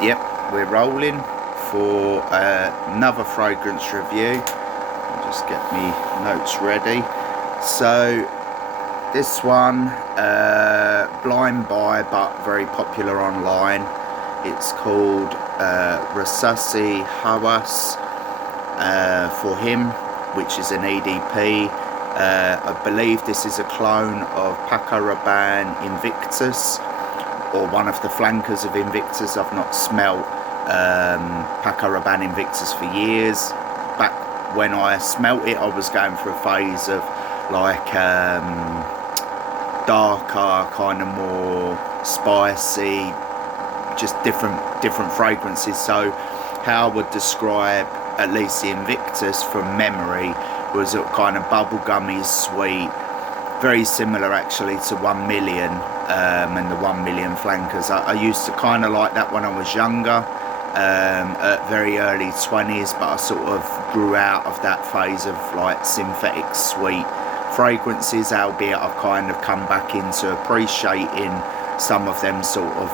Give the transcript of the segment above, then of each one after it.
Yep, we're rolling for another fragrance review. I'll just get me notes ready. So this one, blind buy but very popular online. It's called Rasasi HAWAS for him, which is an EDP. I believe this is a clone of Paco Rabanne Invictus, or one of the flankers of Invictus. I've not smelt Paco Rabanne Invictus for years. Back when I smelt it, I was going through a phase of like darker, kind of more spicy, just different fragrances. So how I would describe at least the Invictus from memory was a kind of bubblegummy, sweet, very similar actually to 1 Million and the 1 Million flankers. I used to kind of like that when I was younger, at very early 20s, but I sort of grew out of that phase of like synthetic sweet fragrances, albeit I've kind of come back into appreciating some of them sort of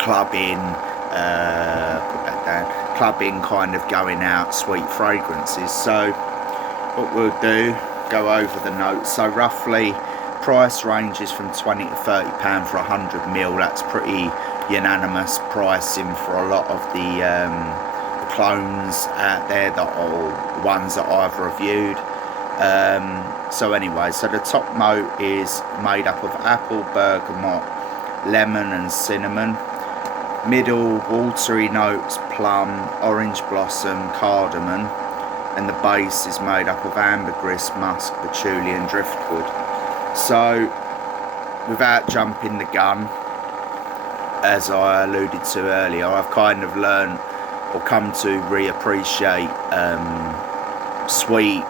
clubbing, put that down, clubbing kind of going out sweet fragrances. So what we'll do, go over the notes. So roughly price ranges from £20 to £30 for 100ml. That's pretty unanimous pricing for a lot of the clones out there, that are ones that I've reviewed. So anyway, so the top note is made up of apple, bergamot, lemon and cinnamon. Middle, watery notes, plum, orange blossom, cardamom. And the base is made up of ambergris, musk, patchouli and driftwood. So without jumping the gun, as I alluded to earlier, I've kind of learned or come to reappreciate sweet,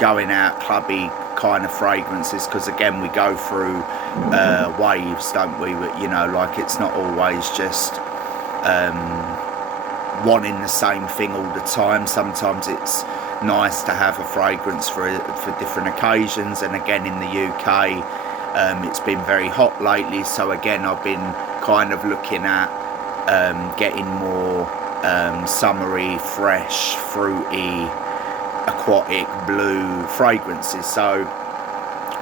going out, clubby kind of fragrances, because again we go through waves, don't we? You know, like it's not always just wanting the same thing all the time. Sometimes it's nice to have a fragrance for different occasions. And again, in the UK, it's been very hot lately, so again I've been kind of looking at getting more summery, fresh, fruity, aquatic, blue fragrances. So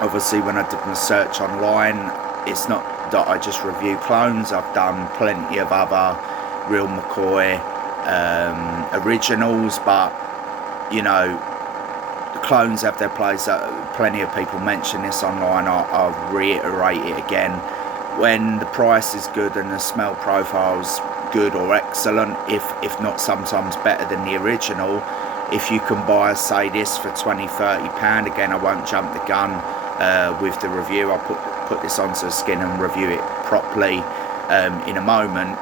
obviously when I did my search online, it's not that I just review clones. I've done plenty of other real McCoy originals, but you know, the clones have their place. Plenty of people mention this online. I'll reiterate it again. When the price is good and the smell profile's good or excellent, if not sometimes better than the original, if you can buy, say, this for £20–30, again I won't jump the gun with the review. I'll put this onto the skin and review it properly in a moment.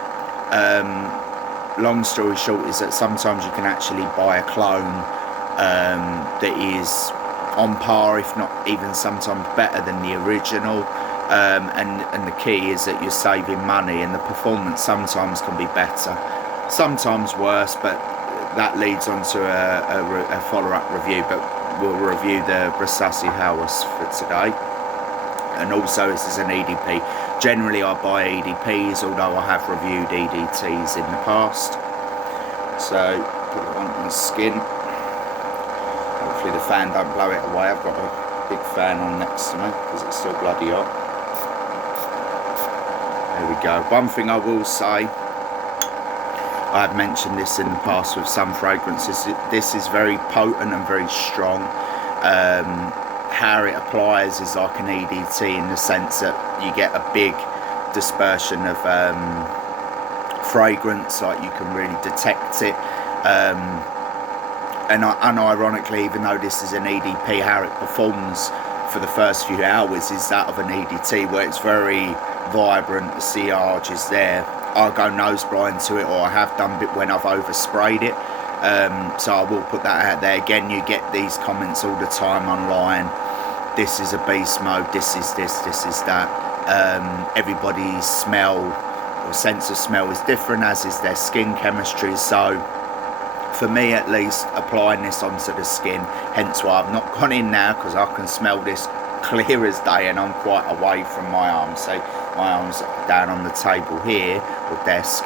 Long story short is that sometimes you can actually buy a clone that is on par, if not even sometimes better than the original, and the key is that you're saving money, and the performance sometimes can be better, sometimes worse, but that leads on to a follow-up review. But we'll review the Rasasi HAWAS for today. And also this is an EDP. Generally I buy EDPs, although I have reviewed EDTs in the past. So put it on the skin. Hopefully the fan don't blow it away. I've got a big fan on next to me because it's still bloody hot. There we go. One thing I will say, I have mentioned this in the past with some fragrances, this is very potent and very strong. How it applies is like an EDT in the sense that you get a big dispersion of fragrance, like you can really detect it. And unironically, even though this is an EDP, how it performs for the first few hours is that of an EDT, where it's very vibrant, the sillage is there. I'll go nose blind to it, or I have done it when I've oversprayed it. So I will put that out there. Again, you get these comments all the time online. This is a beast mode, this is this is that. Everybody's smell or sense of smell is different, as is their skin chemistry. So for me at least, applying this onto the skin, hence why I've not gone in now, because I can smell this clear as day and I'm quite away from my arm. So my arms down on the table here, or desk,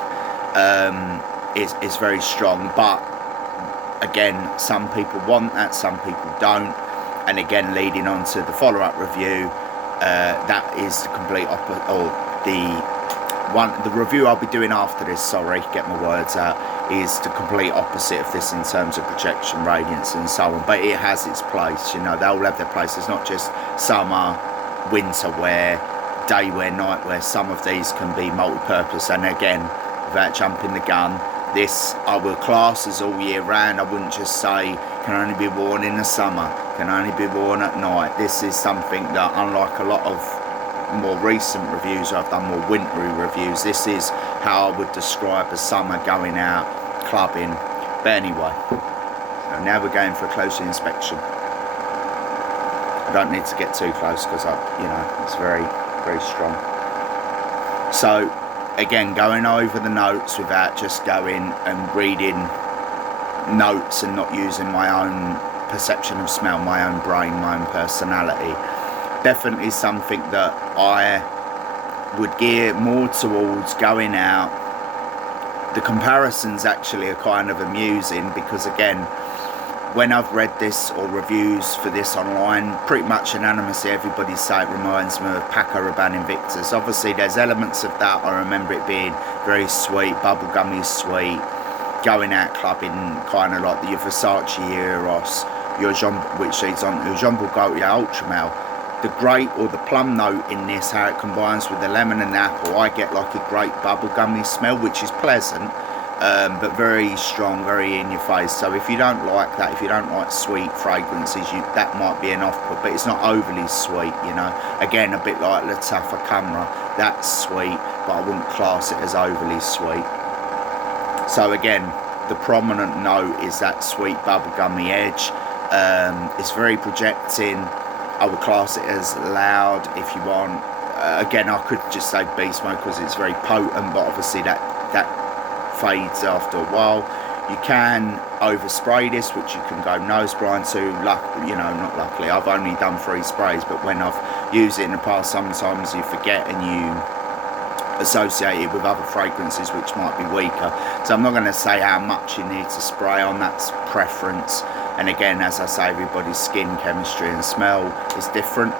is very strong. But again, some people want that, some people don't. And again, leading on to the follow-up review, that is the complete opposite, or the review I'll be doing after this, sorry, get my words out, is the complete opposite of this in terms of projection, radiance and so on. But it has its place, you know, they all have their place. It's not just summer, winter wear, day wear, night wear. Some of these can be multi-purpose. And again, without jumping the gun, this I will class as all year round. I wouldn't just say can only be worn in the summer, can only be worn at night. This is something that, unlike a lot of more recent reviews, I've done more wintry reviews, this is how I would describe a summer going out clubbing. But anyway, so now we're going for a closer inspection. I don't need to get too close because it's very, very strong. So again, going over the notes without just going and reading notes and not using my own perception of smell, my own brain, my own personality. Definitely something that I would gear more towards going out. The comparisons actually are kind of amusing because, again, when I've read this or reviews for this online, pretty much unanimously everybody say it reminds me of Paco Rabanne Invictus. Obviously there's elements of that. I remember it being very sweet, bubblegummy sweet, going out clubbing, kind of like the Versace Eros, which leads on to Jean Paul Gaultier Ultra Male. The grape or the plum note in this, how it combines with the lemon and the apple, I get like a great bubblegummy smell, which is pleasant, but very strong, very in your face. So if you don't like that, if you don't like sweet fragrances, that might be an off-put, but it's not overly sweet, you know. Again, a bit like Latafa Camera, that's sweet, but I wouldn't class it as overly sweet. So again, the prominent note is that sweet bubblegummy edge. It's very projecting. I would class it as loud if you want. Again, I could just say beast mode because it's very potent, but obviously that fades after a while. You can overspray this, which you can go nose blind to. Not luckily, I've only done 3 sprays, but when I've used it in the past, sometimes you forget and you associate it with other fragrances which might be weaker. So I'm not going to say how much you need to spray on, that's preference. And again, as I say, everybody's skin chemistry and smell is different.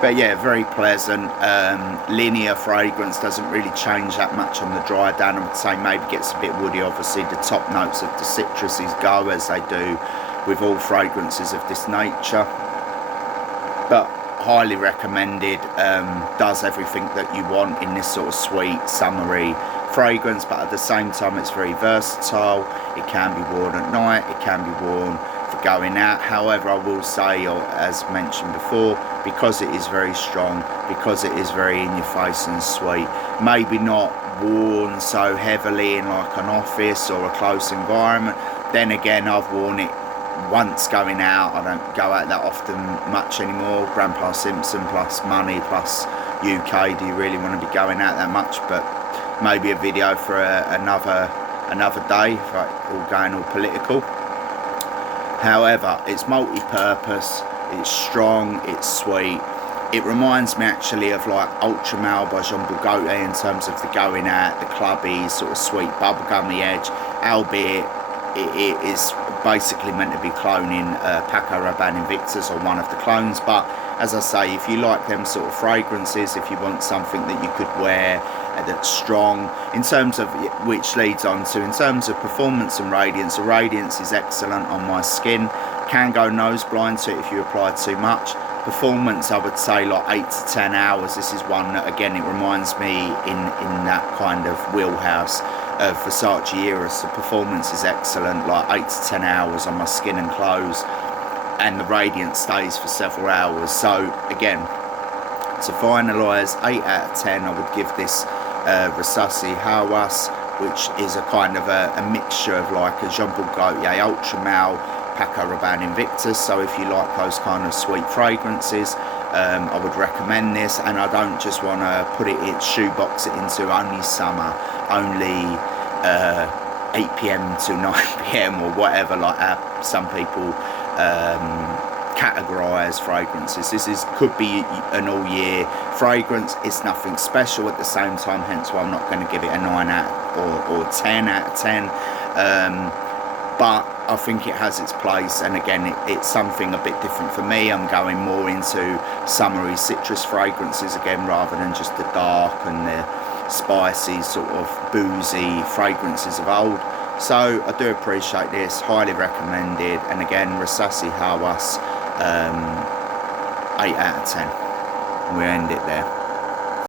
But yeah, very pleasant, linear fragrance, doesn't really change that much on the dry down. I would say maybe gets a bit woody. Obviously the top notes of the citruses go, as they do with all fragrances of this nature. But highly recommended, does everything that you want in this sort of sweet, summery fragrance, but at the same time it's very versatile. It can be worn at night, it can be worn for going out. However, I will say, or as mentioned before, because it is very strong, because it is very in your face and sweet, maybe not worn so heavily in like an office or a close environment. Then again, I've worn it once going out. I don't go out that often much anymore. Grandpa Simpson plus money plus UK, do you really want to be going out that much? But maybe a video for another day, if all going all political. However, it's multi-purpose, it's strong, it's sweet. It reminds me actually of like Ultra Male by Jean Paul Gaultier in terms of the going out, the clubby, sort of sweet bubblegummy edge, albeit it is basically meant to be cloning Paco Rabanne Invictus, or one of the clones. But as I say, if you like them sort of fragrances, if you want something that you could wear that's strong, in terms of, which leads on to, in terms of performance and radiance, the radiance is excellent on my skin. Can go nose blind to it if you apply too much. Performance, I would say like 8 to 10 hours. This is one that, again, it reminds me in that kind of wheelhouse of Versace Eros. The performance is excellent, like 8 to 10 hours on my skin and clothes, and the radiance stays for several hours. So again, to finalise, 8 out of 10, I would give this Rasasi HAWAS, which is a kind of a mixture of like a Jean Paul Gaultier Ultra Male, Paco Rabanne Invictus. So if you like those kind of sweet fragrances, I would recommend this. And I don't just want to put it in, shoebox it into only summer, only 8 PM to 9 PM or whatever, like some people categorize fragrances. This could be an all year fragrance. It's nothing special at the same time, hence why I'm not going to give it a 9 out or 10 out of 10. But I think it has its place, and again, it's something a bit different for me. I'm going more into summery citrus fragrances again, rather than just the dark and the spicy sort of boozy fragrances of old. So I do appreciate this, highly recommended, and again, Rasasi HAWAS, 8 out of 10. We end it there.